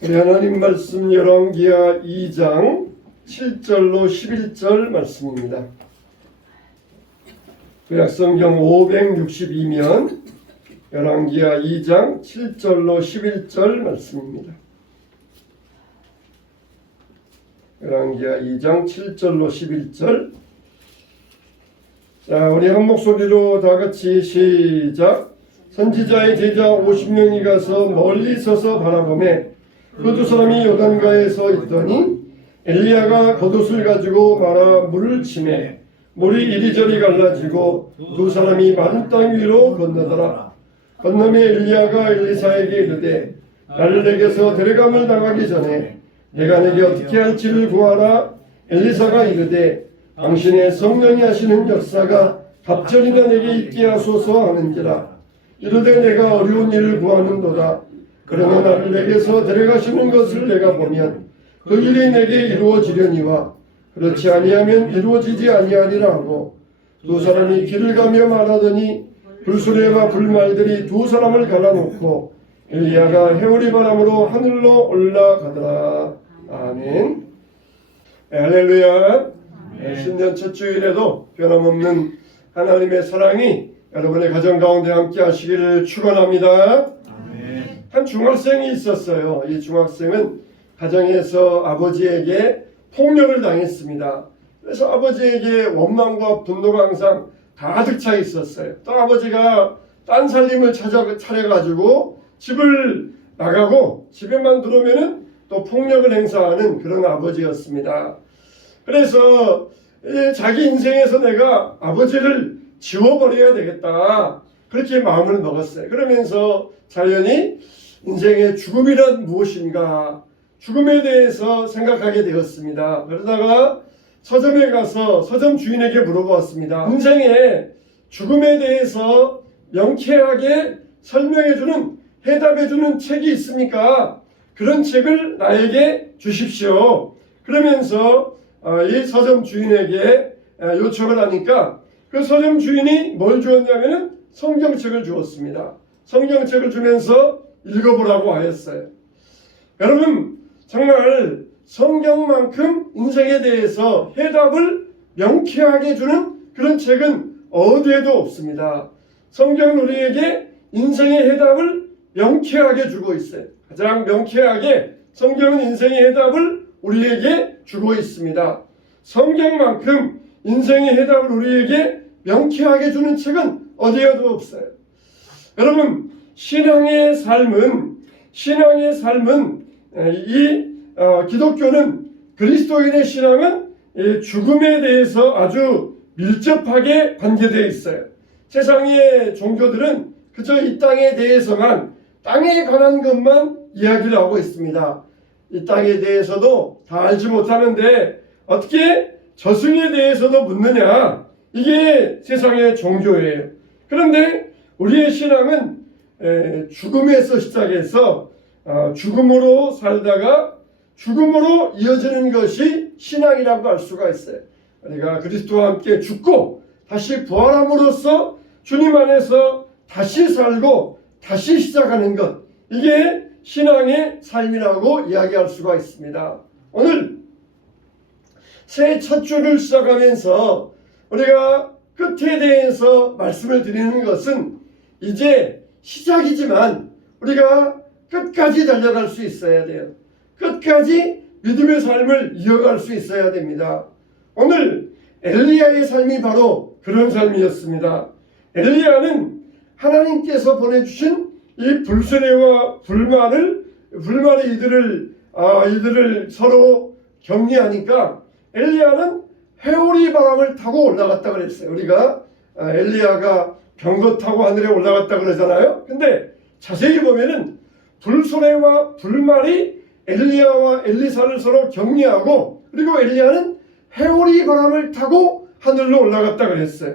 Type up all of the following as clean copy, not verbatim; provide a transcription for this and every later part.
우리 하나님 말씀 열왕기하 2장 7절로 11절 말씀입니다. 구약성경 562면 열왕기하 2장 7절로 11절 말씀입니다. 열왕기하 2장 7절로 11절. 자, 우리 한 목소리로 다 같이 시작. 선지자의 제자 50명이 가서 멀리 서서 바라보매 그 두 사람이 요단가에 서 있더니 엘리야가 겉옷을 가지고 말아 물을 치매 물이 이리저리 갈라지고 두 사람이 마른 땅 위로 건너더라. 건너매 엘리야가 엘리사에게 이르되 나를 내게서 데려감을 당하기 전에 내가 내게 어떻게 할지를 구하라. 엘리사가 이르되 당신의 성령이 하시는 역사가 갑절이나 내게 있게 하소서 하는지라. 이르되 내가 어려운 일을 구하는도다. 그러나 나를 내게서 데려가시는 것을 내가 보면 그 일이 내게 이루어지려니와 그렇지 아니하면 이루어지지 아니하리라 하고 두 사람이 길을 가며 말하더니 불수레와 불말들이 두 사람을 갈라놓고 엘리야가 해오리 바람으로 하늘로 올라가더라. 아멘. 할렐루야. 신년 첫 주일에도 변함없는 하나님의 사랑이 여러분의 가정 가운데 함께 하시기를 축원합니다. 한 중학생이 있었어요. 이 중학생은 가정에서 아버지에게 폭력을 당했습니다. 그래서 아버지에게 원망과 분노가 항상 가득 차 있었어요. 또 아버지가 딴 살림을 차려가지고 집을 나가고 집에만 들어오면은 또 폭력을 행사하는 그런 아버지였습니다. 그래서 자기 인생에서 내가 아버지를 지워버려야 되겠다. 그렇게 마음을 먹었어요. 그러면서 자연히 인생의 죽음이란 무엇인가, 죽음에 대해서 생각하게 되었습니다. 그러다가 서점에 가서 서점 주인에게 물어보았습니다. 인생의 죽음에 대해서 명쾌하게 설명해주는, 해답해주는 책이 있습니까? 그런 책을 나에게 주십시오. 그러면서 이 서점 주인에게 요청을 하니까 그 서점 주인이 뭘 주었냐면은 성경책을 주었습니다. 성경책을 주면서 읽어보라고 하였어요. 여러분, 정말 성경만큼 인생에 대해서 해답을 명쾌하게 주는 그런 책은 어디에도 없습니다. 성경은 우리에게 인생의 해답을 명쾌하게 주고 있어요. 가장 명쾌하게 성경은 인생의 해답을 우리에게 주고 있습니다. 성경만큼 인생의 해답을 우리에게 명쾌하게 주는 책은 어디에도 없어요. 여러분, 신앙의 삶은 기독교는, 그리스도인의 신앙은 죽음에 대해서 아주 밀접하게 관계되어 있어요. 세상의 종교들은 그저 이 땅에 대해서만, 땅에 관한 것만 이야기를 하고 있습니다. 이 땅에 대해서도 다 알지 못하는데 어떻게 저승에 대해서도 묻느냐? 이게 세상의 종교예요. 그런데 우리의 신앙은 죽음에서 시작해서 죽음으로 살다가 죽음으로 이어지는 것이 신앙이라고 할 수가 있어요. 우리가 그리스도와 함께 죽고 다시 부활함으로써 주님 안에서 다시 살고 다시 시작하는 것, 이게 신앙의 삶이라고 이야기할 수가 있습니다. 오늘 새해 첫 주를 시작하면서 우리가 끝에 대해서 말씀을 드리는 것은 이제 시작이지만 우리가 끝까지 달려갈 수 있어야 돼요. 끝까지 믿음의 삶을 이어갈 수 있어야 됩니다. 오늘 엘리야의 삶이 바로 그런 삶이었습니다. 엘리야는 하나님께서 보내주신 이 불수레와 불말이 이들을 서로 격리하니까 엘리야는 해오리 바람을 타고 올라갔다 그랬어요. 우리가 엘리야가 병거 타고 하늘에 올라갔다 그러잖아요. 근데 자세히 보면은 불수레와 불말이 엘리야와 엘리사를 서로 격리하고, 그리고 엘리야는 해오리 바람을 타고 하늘로 올라갔다 그랬어요.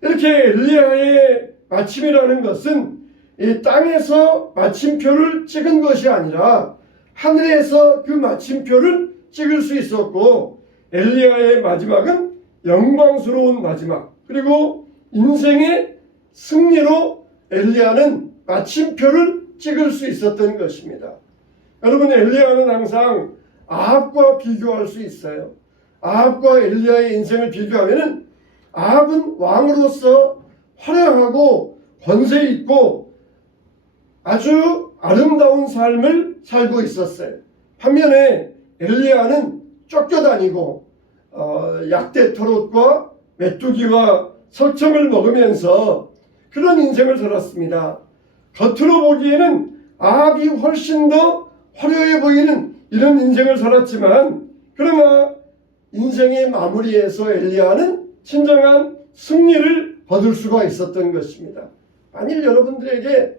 이렇게 엘리야의 마침이라는 것은 이 땅에서 마침표를 찍은 것이 아니라 하늘에서 그 마침표를 찍을 수 있었고, 엘리야의 마지막은 영광스러운 마지막, 그리고 인생의 승리로 엘리야는 마침표를 찍을 수 있었던 것입니다. 여러분, 엘리야는 항상 아합과 비교할 수 있어요. 아합과 엘리야의 인생을 비교하면은 아합은 왕으로서 화려하고 권세 있고 아주 아름다운 삶을 살고 있었어요. 반면에 엘리야는 쫓겨다니고 약대 토롯과 메뚜기와 석청을 먹으면서 그런 인생을 살았습니다. 겉으로 보기에는 아합이 훨씬 더 화려해 보이는 이런 인생을 살았지만, 그러나 인생의 마무리에서 엘리야는 진정한 승리를 거둘 수가 있었던 것입니다. 만일 여러분들에게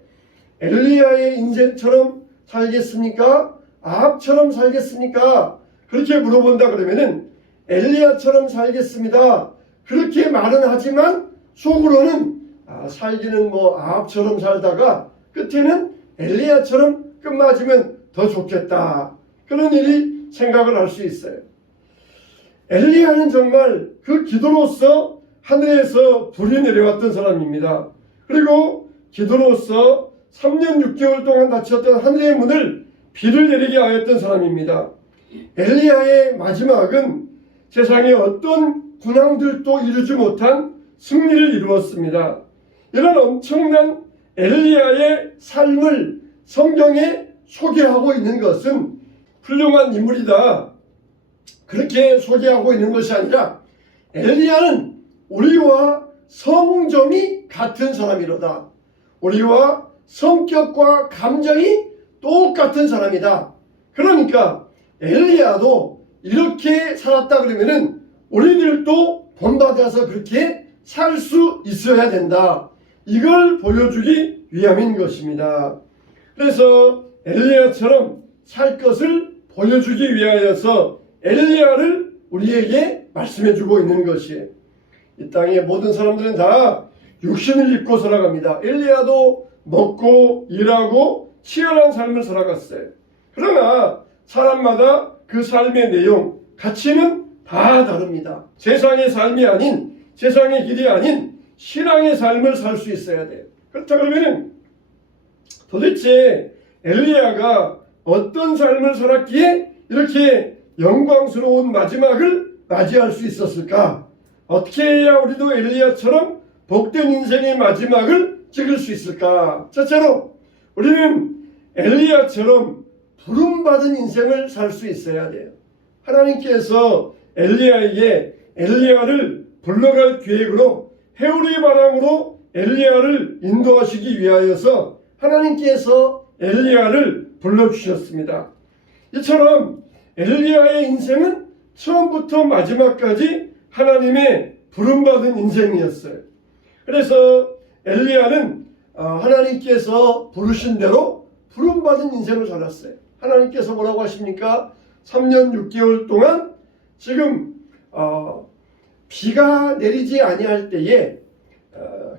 엘리야의 인생처럼 살겠습니까? 아합처럼 살겠습니까? 그렇게 물어본다 그러면은 엘리야처럼 살겠습니다. 그렇게 말은 하지만 속으로는 살기는 아합처럼 살다가 끝에는 엘리야처럼 끝맞으면 더 좋겠다. 그런 일이 생각을 할 수 있어요. 엘리야는 정말 그 기도로서 하늘에서 불이 내려왔던 사람입니다. 그리고 기도로서 3년 6개월 동안 닫혔던 하늘의 문을 비를 내리게 하였던 사람입니다. 엘리야의 마지막은 세상의 어떤 군왕들도 이루지 못한 승리를 이루었습니다. 이런 엄청난 엘리야의 삶을 성경에 소개하고 있는 것은 훌륭한 인물이다, 그렇게 소개하고 있는 것이 아니라 엘리야는 우리와 성정이 같은 사람이로다. 우리와 성격과 감정이 똑같은 사람이다. 그러니까 엘리야도 이렇게 살았다 그러면은 우리들도 본받아서 그렇게 살 수 있어야 된다. 이걸 보여주기 위함인 것입니다. 그래서 엘리야처럼 살 것을 보여주기 위하여서 엘리야를 우리에게 말씀해주고 있는 것이에요. 이 땅의 모든 사람들은 다 육신을 입고 살아갑니다. 엘리야도 먹고 일하고 치열한 삶을 살아갔어요. 그러나 사람마다 그 삶의 내용, 가치는 다 다릅니다. 세상의 삶이 아닌, 세상의 길이 아닌 신앙의 삶을 살 수 있어야 돼요. 그렇다 그러면 도대체 엘리야가 어떤 삶을 살았기에 이렇게 영광스러운 마지막을 맞이할 수 있었을까? 어떻게 해야 우리도 엘리야처럼 복된 인생의 마지막을 찍을 수 있을까? 첫째로 우리는 엘리야처럼 부름받은 인생을 살 수 있어야 돼요. 하나님께서 엘리야에게 엘리야를 불러갈 계획으로 해오리 바람으로 엘리야를 인도하시기 위하여서 하나님께서 엘리야를 불러주셨습니다. 이처럼 엘리야의 인생은 처음부터 마지막까지 하나님의 부름받은 인생이었어요. 그래서 엘리야는 하나님께서 부르신 대로 부름받은 인생을 살았어요. 하나님께서 뭐라고 하십니까? 3년 6개월 동안 지금 비가 내리지 아니할 때에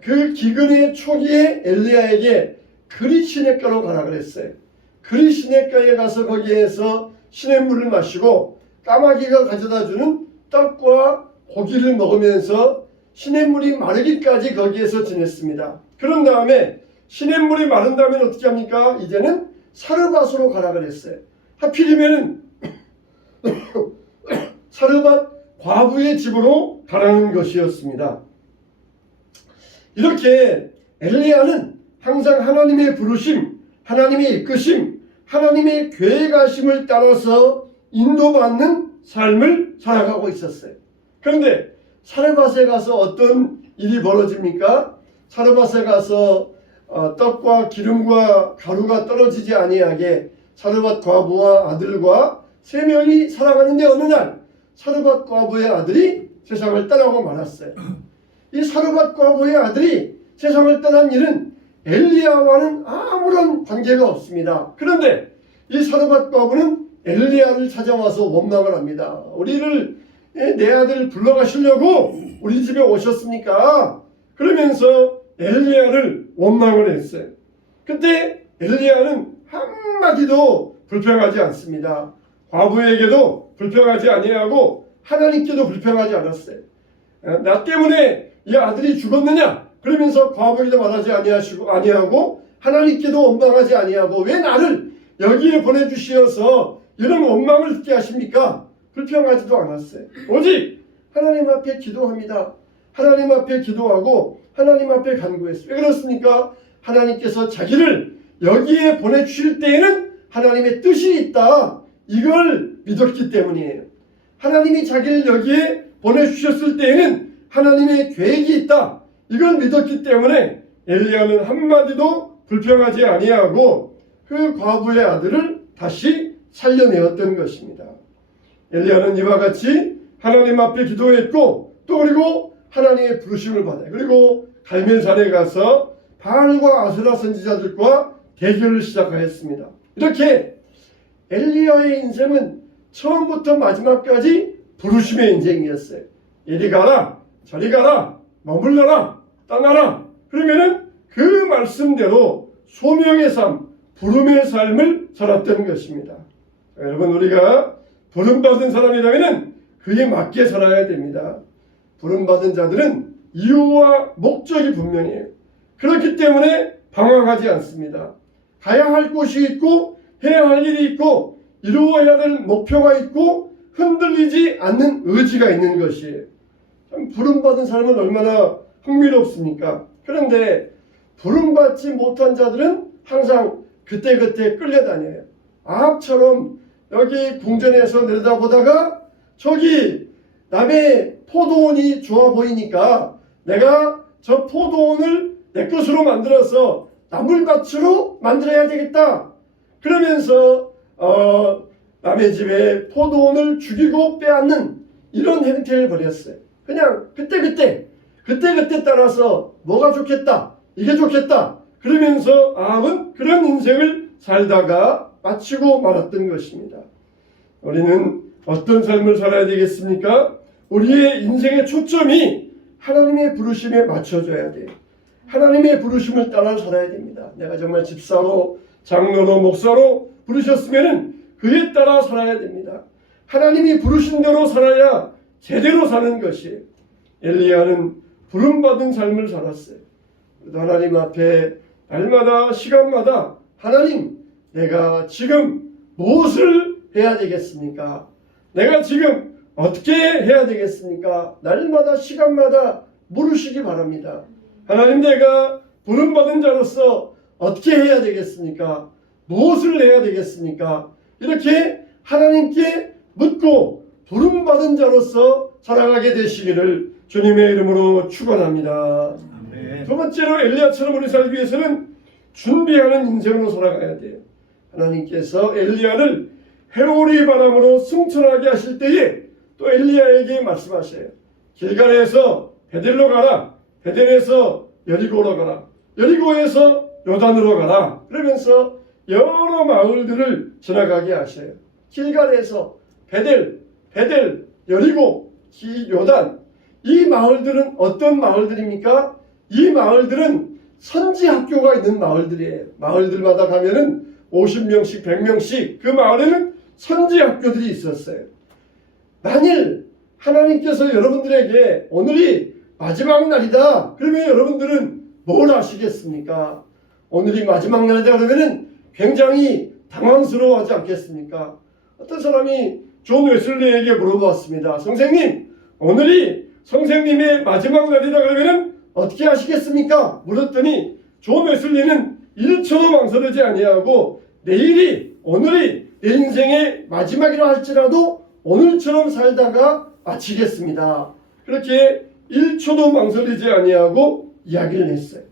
그 기근의 초기에 엘리야에게 그리 시냇가로 가라 그랬어요. 그리 시냇가에 가서 거기에서 시냇물을 마시고 까마귀가 가져다주는 떡과 고기를 먹으면서 시냇물이 마르기까지 거기에서 지냈습니다. 그런 다음에 시냇물이 마른 다음에 어떻게 합니까? 이제는 사르밧으로 가라 그랬어요. 하필이면 사르밧 과부의 집으로 가라는 것이었습니다. 이렇게 엘리야는 항상 하나님의 부르심, 하나님의 이끄심, 하나님의 계획하심을 따라서 인도받는 삶을 살아가고 있었어요. 그런데 사르밧에 가서 어떤 일이 벌어집니까? 사르밧에 가서 떡과 기름과 가루가 떨어지지 아니하게 사르밧 과부와 아들과 3명이 살아가는데 어느 날 사르밧 과부의 아들이 세상을 떠나고 말았어요. 이 사르밧 과부의 아들이 세상을 떠난 일은 엘리야와는 아무런 관계가 없습니다. 그런데 이 사르밧 과부는 엘리야를 찾아와서 원망을 합니다. 우리를 내 아들을 불러가시려고 우리 집에 오셨습니까? 그러면서 엘리야를 원망을 했어요. 그때 엘리야는 한마디도 불평하지 않습니다. 과부에게도 불평하지 아니하고 하나님께도 불평하지 않았어요. 나 때문에 이 아들이 죽었느냐? 그러면서 과부에게도 말하지 아니하고 하나님께도 원망하지 아니하고 왜 나를 여기에 보내주시어서 이런 원망을 듣게 하십니까? 불평하지도 않았어요. 오직 하나님 앞에 기도합니다. 하나님 앞에 기도하고 하나님 앞에 간구했어요. 왜 그렇습니까? 하나님께서 자기를 여기에 보내주실 때에는 하나님의 뜻이 있다. 이걸 믿었기 때문이에요. 하나님이 자기를 여기에 보내주셨을 때에는 하나님의 계획이 있다. 이걸 믿었기 때문에 엘리야는 한마디도 불평하지 아니하고 그 과부의 아들을 다시 살려내었던 것입니다. 엘리야는 이와 같이 하나님 앞에 기도했고 또 그리고 하나님의 부르심을 받아요. 그리고 갈멜산에 가서 바알과 아세라 선지자들과 대결을 시작하였습니다. 이렇게 엘리야의 인생은 처음부터 마지막까지 부르심의 인생이었어요. 이리 가라, 저리 가라, 머물러라, 떠나라. 그러면은 그 말씀대로 소명의 삶, 부름의 삶을 살았던 것입니다. 여러분, 우리가 부름받은 사람이라면 그에 맞게 살아야 됩니다. 부름받은 자들은 이유와 목적이 분명해요. 그렇기 때문에 방황하지 않습니다. 가야 할 곳이 있고 해야 할 일이 있고 이루어야 될 목표가 있고 흔들리지 않는 의지가 있는 것이에요. 참 부름받은 사람은 얼마나 흥미롭습니까? 그런데 부름받지 못한 자들은 항상 그때그때 끌려다녀요. 아합처럼 여기 궁전에서 내려다보다가 저기 남의 포도원이 좋아 보이니까 내가 저 포도원을 내 것으로 만들어서 나물밭으로 만들어야 되겠다. 그러면서 남의 집에 포도원을 죽이고 빼앗는 이런 행태를 벌였어요. 그냥 그때 따라서 뭐가 좋겠다, 이게 좋겠다. 그러면서 아합은 그런 인생을 살다가 마치고 말았던 것입니다. 우리는 어떤 삶을 살아야 되겠습니까? 우리의 인생의 초점이 하나님의 부르심에 맞춰져야 돼요. 하나님의 부르심을 따라 살아야 됩니다. 내가 정말 집사로, 장로로, 목사로 부르셨으면 그에 따라 살아야 됩니다. 하나님이 부르신 대로 살아야 제대로 사는 것이에요. 엘리야는 부름받은 삶을 살았어요. 하나님 앞에 날마다 시간마다 하나님, 내가 지금 무엇을 해야 되겠습니까? 내가 지금 어떻게 해야 되겠습니까? 날마다 시간마다 물으시기 바랍니다. 하나님, 내가 부름받은 자로서 어떻게 해야 되겠습니까? 무엇을 해야 되겠습니까? 이렇게 하나님께 묻고 부름받은 자로서 살아가게 되시기를 주님의 이름으로 축원합니다. 두 번째로 엘리야처럼 우리 살기 위해서는 준비하는 인생으로 살아가야 돼요. 하나님께서 엘리야를 해오리 바람으로 승천하게 하실 때에 또 엘리야에게 말씀하셔요. 길갈에서 베델로 가라. 베델에서 여리고로 가라. 여리고에서 요단으로 가라. 그러면서 여러 마을들을 지나가게 하셔요. 길갈에서 베델, 여리고, 요단. 이 마을들은 어떤 마을들입니까? 이 마을들은 선지 학교가 있는 마을들이에요. 마을들마다 가면은 50명씩 100명씩 그 마을에는 선지 학교들이 있었어요. 만일 하나님께서 여러분들에게 오늘이 마지막 날이다 그러면 여러분들은 뭘 하시겠습니까? 오늘이 마지막 날이다 그러면은 굉장히 당황스러워하지 않겠습니까? 어떤 사람이 존 웨슬리에게 물어보았습니다. 선생님, 오늘이 선생님의 마지막 날이다 그러면은 어떻게 하시겠습니까? 물었더니 존 웨슬리는 1초도 망설이지 아니하고 오늘이 내 인생의 마지막이라 할지라도 오늘처럼 살다가 마치겠습니다. 그렇게 1초도 망설이지 아니하고 이야기를 했어요.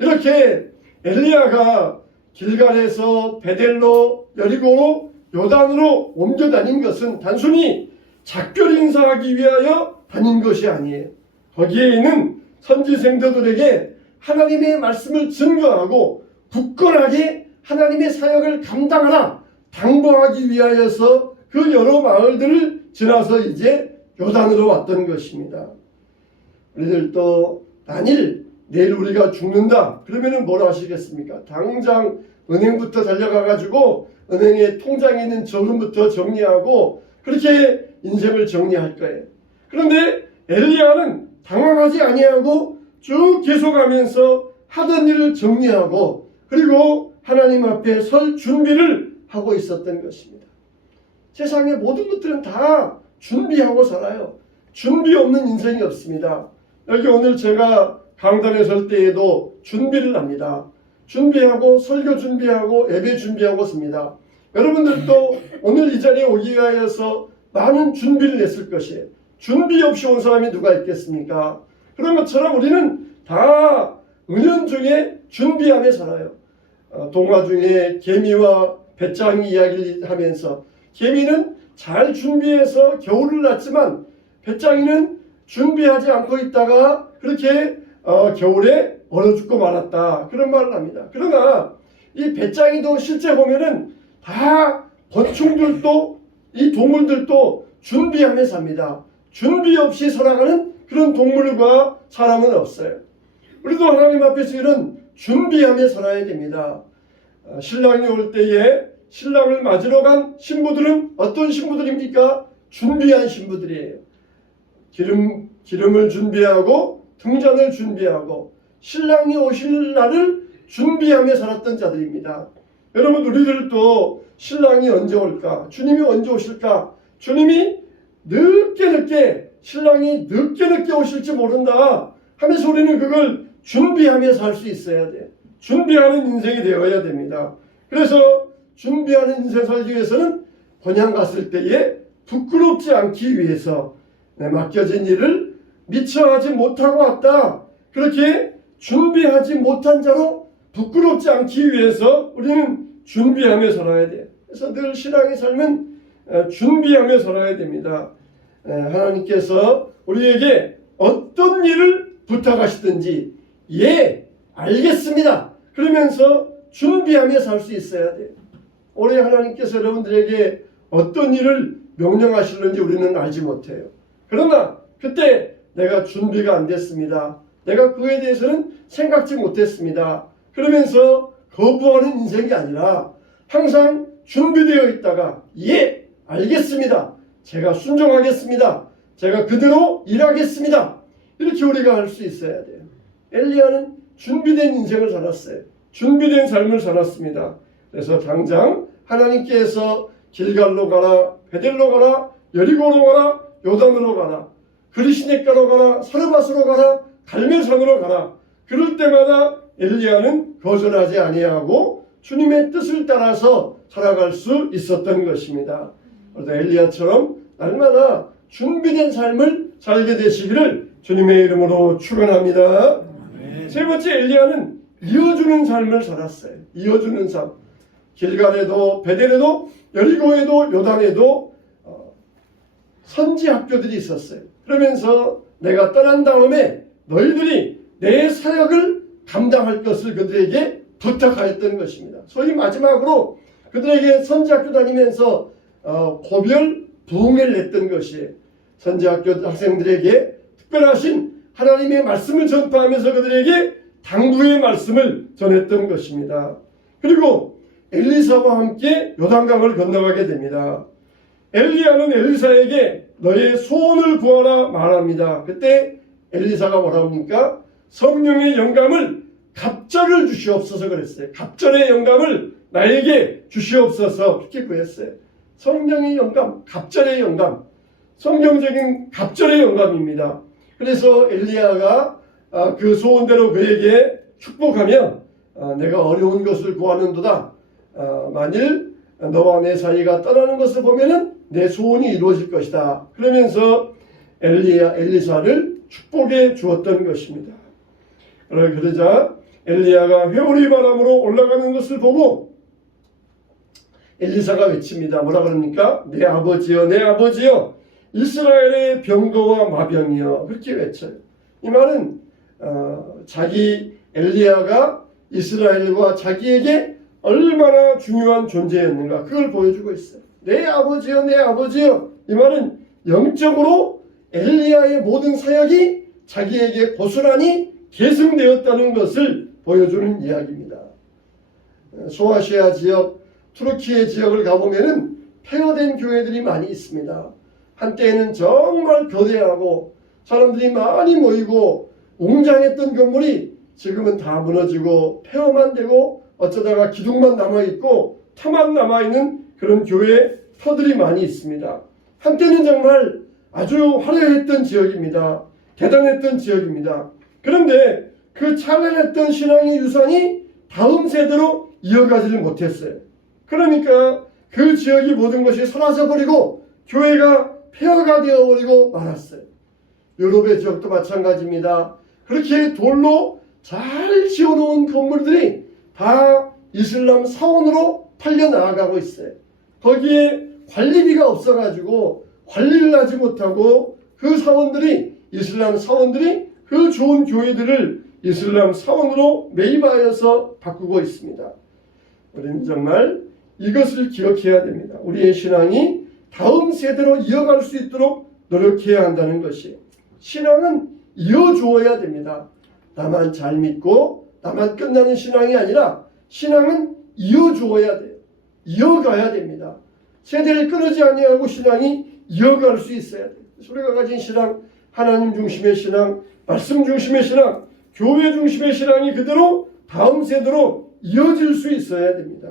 이렇게 엘리야가 길갈에서 베델로, 여리고로, 요단으로 옮겨 다닌 것은 단순히 작별 인사하기 위하여 다닌 것이 아니에요. 거기에 있는 선지 생도들에게 하나님의 말씀을 증거하고 굳건하게 하나님의 사역을 감당하라 당부하기 위하여서 그 여러 마을들을 지나서 이제 요단으로 왔던 것입니다. 우리들도 만일 내일 우리가 죽는다 그러면은 뭘 하시겠습니까? 당장 은행부터 달려가 가지고 은행에 통장에 있는 저금부터 정리하고 그렇게 인생을 정리할 거예요. 그런데 엘리야는 당황하지 아니하고 쭉 계속하면서 하던 일을 정리하고 그리고 하나님 앞에 설 준비를 하고 있었던 것입니다. 세상의 모든 것들은 다 준비하고 살아요. 준비 없는 인생이 없습니다. 여기 오늘 제가 강단에 설 때에도 준비를 합니다. 준비하고 설교 준비하고 예배 준비하고 씁니다. 여러분들도 오늘 이 자리에 오기 위하여서 많은 준비를 했을 것이에요. 준비 없이 온 사람이 누가 있겠습니까? 그런 것처럼 우리는 다 은연중에 준비하며 살아요. 동화 중에 개미와 배짱이 이야기를 하면서 개미는 잘 준비해서 겨울을 났지만 배짱이는 준비하지 않고 있다가 그렇게 겨울에 얼어 죽고 말았다. 그런 말을 합니다. 그러나 이 배짱이도 실제 보면은 다 곤충들도 이 동물들도 준비하며 삽니다. 준비 없이 살아가는 그런 동물과 사람은 없어요. 우리도 하나님 앞에서 이런 준비하며 살아야 됩니다. 신랑이 올 때에 신랑을 맞으러 간 신부들은 어떤 신부들입니까? 준비한 신부들이에요. 기름을 준비하고 등잔을 준비하고 신랑이 오실 날을 준비하며 살았던 자들입니다. 여러분 우리들도 신랑이 언제 올까? 주님이 언제 오실까? 주님이 신랑이 늦게 오실지 모른다 하면서 우리는 그걸 준비하며 살 수 있어야 돼. 준비하는 인생이 되어야 됩니다. 그래서 준비하는 인생 살기 위해서는 본향 갔을 때에 부끄럽지 않기 위해서 맡겨진 일을 미처 하지 못하고 왔다. 그렇게 준비하지 못한 자로 부끄럽지 않기 위해서 우리는 준비하며 살아야 돼요. 그래서 늘 신앙의 삶은 준비하며 살아야 됩니다. 하나님께서 우리에게 어떤 일을 부탁하시든지 예, 알겠습니다. 그러면서 준비하며 살 수 있어야 돼요. 올해 하나님께서 여러분들에게 어떤 일을 명령하시는지 우리는 알지 못해요. 그러나 그때 내가 준비가 안 됐습니다. 내가 그에 대해서는 생각지 못했습니다. 그러면서 거부하는 인생이 아니라 항상 준비되어 있다가 예, 알겠습니다. 제가 순종하겠습니다. 제가 그대로 일하겠습니다. 이렇게 우리가 할 수 있어야 돼요. 엘리야는 준비된 인생을 살았어요. 준비된 삶을 살았습니다. 그래서 당장 하나님께서 길갈로 가라, 베델로 가라, 여리고로 가라, 요단으로 가라, 그리시네가로 가라, 사르밧으로 가라, 갈멜산으로 가라. 그럴 때마다 엘리야는 거절하지 아니하고 주님의 뜻을 따라서 살아갈 수 있었던 것입니다. 그래서 엘리야처럼 날마다 준비된 삶을 살게 되시기를 주님의 이름으로 축원합니다. 세 번째, 엘리야는 이어주는 삶을 살았어요. 이어주는 삶. 길갈에도 베델에도 여리고에도 요단에도 선지 학교들이 있었어요. 그러면서 내가 떠난 다음에 너희들이 내 사역을 감당할 것을 그들에게 부탁하였던 것입니다. 소위 마지막으로 그들에게 선지학교 다니면서 고별 부흥회를 냈던 것이에요. 선지학교 학생들에게 특별하신 하나님의 말씀을 전파하면서 그들에게 당부의 말씀을 전했던 것입니다. 그리고 엘리사와 함께 요단강을 건너가게 됩니다. 엘리야는 엘리사에게 너의 소원을 구하라 말합니다. 그때 엘리사가 뭐라고 합니까? 성령의 영감을 갑절을 주시옵소서 그랬어요. 갑절의 영감을 나에게 주시옵소서 그렇게 구했어요. 성령의 영감, 갑절의 영감, 성경적인 갑절의 영감입니다. 그래서 엘리야가 그 소원대로 그에게 축복하며 내가 어려운 것을 구하는도다. 만일 너와 내 사이가 떠나는 것을 보면은 내 소원이 이루어질 것이다. 그러면서 엘리사를 축복해 주었던 것입니다. 그러자 엘리야가 회오리 바람으로 올라가는 것을 보고 엘리사가 외칩니다. 뭐라 그럽니까? 내 아버지여, 내 아버지여, 이스라엘의 병거와 마병이여. 그렇게 외쳐요. 이 말은 자기 엘리야가 이스라엘과 자기에게 얼마나 중요한 존재였는가 그걸 보여주고 있어요. 내 아버지여, 내 아버지여. 이 말은 영적으로 엘리야의 모든 사역이 자기에게 고스란히 계승되었다는 것을 보여주는 이야기입니다. 소아시아 지역, 투르키의 지역을 가보면은 폐허된 교회들이 많이 있습니다. 한때에는 정말 거대하고 사람들이 많이 모이고 웅장했던 건물이 지금은 다 무너지고 폐허만 되고 어쩌다가 기둥만 남아있고 터만 남아있는 그런 교회 터들이 많이 있습니다. 한때는 정말 아주 화려했던 지역입니다. 대단했던 지역입니다. 그런데 그 찬란했던 신앙의 유산이 다음 세대로 이어가지를 못했어요. 그러니까 그 지역이 모든 것이 사라져버리고 교회가 폐허가 되어버리고 말았어요. 유럽의 지역도 마찬가지입니다. 그렇게 돌로 잘 지어놓은 건물들이 다 이슬람 사원으로 팔려나가고 있어요. 거기에 관리비가 없어가지고 관리를 하지 못하고 그 사원들이 이슬람 사원들이 그 좋은 교회들을 이슬람 사원으로 매입하여서 바꾸고 있습니다. 우리는 정말 이것을 기억해야 됩니다. 우리의 신앙이 다음 세대로 이어갈 수 있도록 노력해야 한다는 것이, 신앙은 이어주어야 됩니다. 나만 잘 믿고 나만 끝나는 신앙이 아니라 신앙은 이어주어야 돼요. 이어가야 됩니다. 세대를 끊지 아니하고 신앙이 이어갈 수 있어야 돼요. 우리가 가진 신앙, 하나님 중심의 신앙, 말씀 중심의 신앙, 교회 중심의 신앙이 그대로 다음 세대로 이어질 수 있어야 됩니다.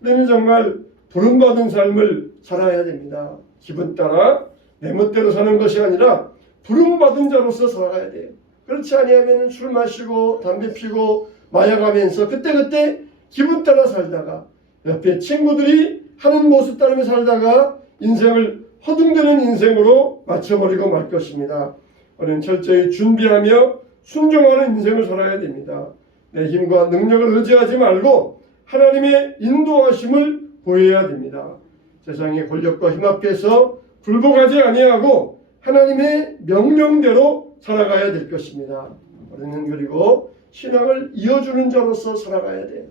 우리는 정말 부름받은 삶을 살아야 됩니다. 기분 따라 내 멋대로 사는 것이 아니라 부름받은 자로서 살아가야 돼요. 그렇지 아니하면 술 마시고 담배 피고 마약하면서 그때그때 기분 따라 살다가 옆에 친구들이 하는 모습 따르며 살다가 인생을 허둥대는 인생으로 맞춰버리고 말 것입니다. 우리는 철저히 준비하며 순종하는 인생을 살아야 됩니다. 내 힘과 능력을 의지하지 말고 하나님의 인도하심을 보여야 됩니다. 세상의 권력과 힘 앞에서 굴복하지 아니하고 하나님의 명령대로 살아가야 될 것입니다. 우리는 그리고 신앙을 이어주는 자로서 살아가야 돼요.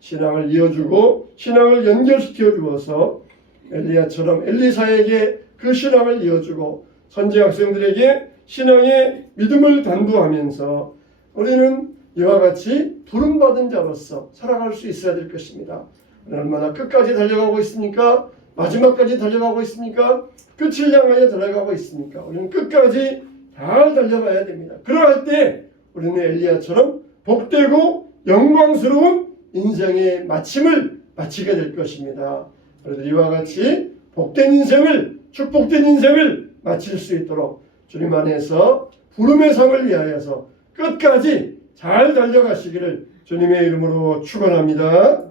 신앙을 이어주고 신앙을 연결시켜 주어서 엘리야처럼 엘리사에게 그 신앙을 이어주고 선지 학생들에게 신앙의 믿음을 단도하면서 우리는 이와 같이 부름받은 자로서 살아갈 수 있어야 될 것입니다. 얼마나 끝까지 달려가고 있습니까? 마지막까지 달려가고 있습니까? 끝을 향하여 달려가고 있습니까? 우리는 끝까지 잘 달려가야 됩니다. 그러할 때 우리는 엘리야처럼 복되고 영광스러운 인생의 마침을 마치게 될 것입니다. 그래서 이와 같이 복된 인생을, 축복된 인생을 마칠 수 있도록 주님 안에서 부름의 상을 위하여서 끝까지 잘 달려가시기를 주님의 이름으로 축원합니다.